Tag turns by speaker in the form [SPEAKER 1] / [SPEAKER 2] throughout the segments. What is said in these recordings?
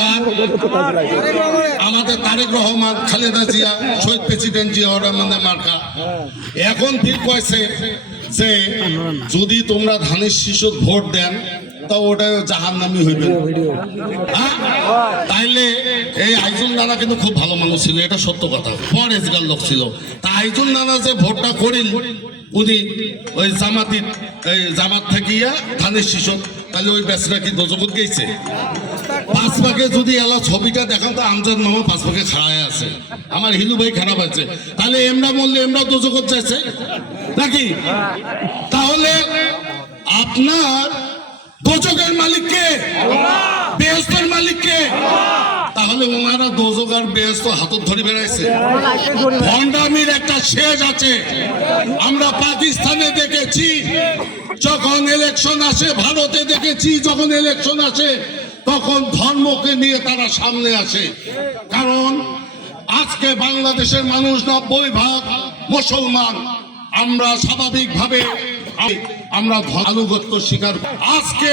[SPEAKER 1] কার আমাদের তারেক রহমান, খালেদা জিয়া, শহীদ প্রেসিডেন্ট জিয়া রহমানের মার্কা। এখন ঠিক কয়েছে যে যদি তোমরা ধানের শিশুর ভোট দেন, তা ওটা জাহান নামি হইবে হ্যাঁ? তাইলে এই আইজুল নানা কিন্তু খুব ভালো মানুষ ছিল, এটা সত্য কথা। পরেজগার লোক ছিল। তা আইজুল নানা যে ভোটটা করিল, উনি ওই জামাতি জামাত থাকিয়া ধানের শিশু তাহলে ওই বেচরা কি দোজগত গেছে পাঁচ পাকে যদি এলা ছবিটা দেখান তো আমজাদ মামা পাঁচ পাকে খাড়ায় আছে। আমার হিলু ভাই খারাপ আছে। তাহলে এমরা বললে এমরা দোজগত যাচ্ছে নাকি? তাহলে আপনার দোজকের মালিককে বেহস্তের মালিককে তাহলে ওনারা দোজক আর বেহস্ত হাতত ধরে বেড়াইছে। ভণ্ডামির একটা শেষ আছে। আমরা পাকিস্তানে দেখেছি, যখন ইলেকশন আসে, ভারতে দেখেছি, যখন ইলেকশন আসে তখন ধর্মকে নিয়ে তারা সামনে আসে। কারণ আজকে বাংলাদেশের মানুষ নব্বই ভাগ মুসলমান। আমরা স্বাভাবিকভাবে আমরা আনুগত্য স্বীকার আজকে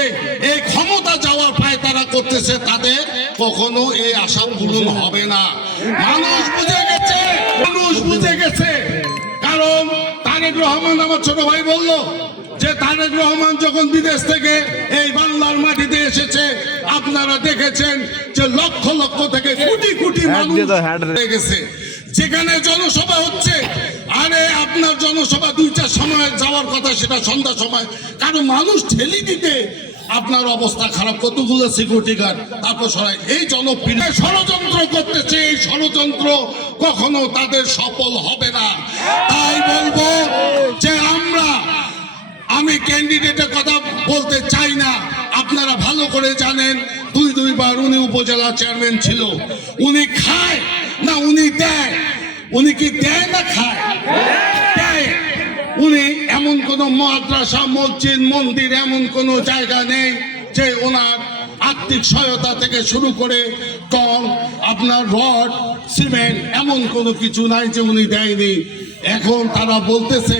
[SPEAKER 1] এই ক্ষমতা যাওয়ার পায় তারা করতেছে তাদের কখনো এই আশা পূরণ হবে না। মানুষ বুঝে গেছে, মানুষ বুঝে গেছে। কারণ তারেক রহমান আমার ছোট ভাই বলল যে তারেক রহমান যখন বিদেশ থেকে এই বাংলার মাটিতে এসেছে আপনারা দেখেছেন যে লক্ষ লক্ষ থেকে কোটি কোটি মানুষ গেছে। যেখানে জনসভা হচ্ছে আরে আপনার জনসভা দুইটার সময় যাওয়ার কথা সেটা সন্ধ্যা সময়। কারণ মানুষ ঠেলি দিতে আপনার অবস্থা খারাপ। কতগুলো সিকিউরিটি গার্ড তারপর সরাই এই জনপ্রিয়। ষড়যন্ত্র করতেছে এই ষড়যন্ত্র কখনো তাদের সফল হবে না। তাই বলব যে আমরা আমি ক্যান্ডিডেটের কথা বলতে চাই না। আপনারা ভালো করে জানেন, দুই দুইবার উনি উপজেলা চেয়ারম্যান ছিল। উনি খায় না উনি দেয়? উনি কি দেয় না খায়? উনি এমন কোন মাদ্রাসা, মসজিদ, মন্দির এমন কোন জায়গা নেই যে ওনার আর্থিক সহায়তা থেকে শুরু করে টল আপনার রড, সিমেন্ট এমন কোনো কিছু নাই যে উনি দেয়নি। এখন তারা বলতেছে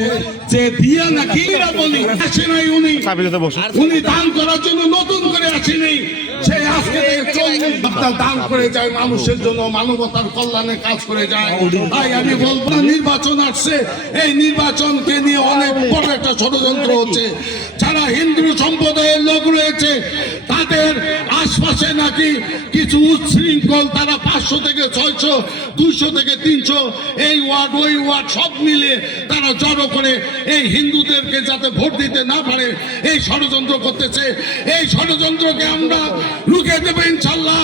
[SPEAKER 1] যে দিয়া নাকি বলি আসে নাই উনি। উনি দান করার জন্য নতুন করে আসেনি সে আজকে দান করে যায় মানুষের জন্য মানবতার কল্যাণে কাজ করে যায়। তাই আমি বলব নির্বাচন আসছে। এই নির্বাচনকে নিয়ে অনেক বড় একটা ষড়যন্ত্র হচ্ছে। যারা হিন্দু সম্প্রদায়ের লোক রয়েছে তাদের আশপাশে নাকি কিছু উচ্ছৃঙ্খল, তারা পাঁচশো থেকে ছয়শো, দুইশো থেকে তিনশো, এই ওয়ার্ড, ওই ওয়ার্ড সব মিলে তারা জড়ো করে এই হিন্দুদেরকে যাতে ভোট দিতে না পারে, এই ষড়যন্ত্র করতেছে। এই ষড়যন্ত্রকে আমরা রুখে দেবো ইনশাল্লাহ।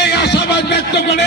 [SPEAKER 1] এই আশাবাদ ব্যক্ত করে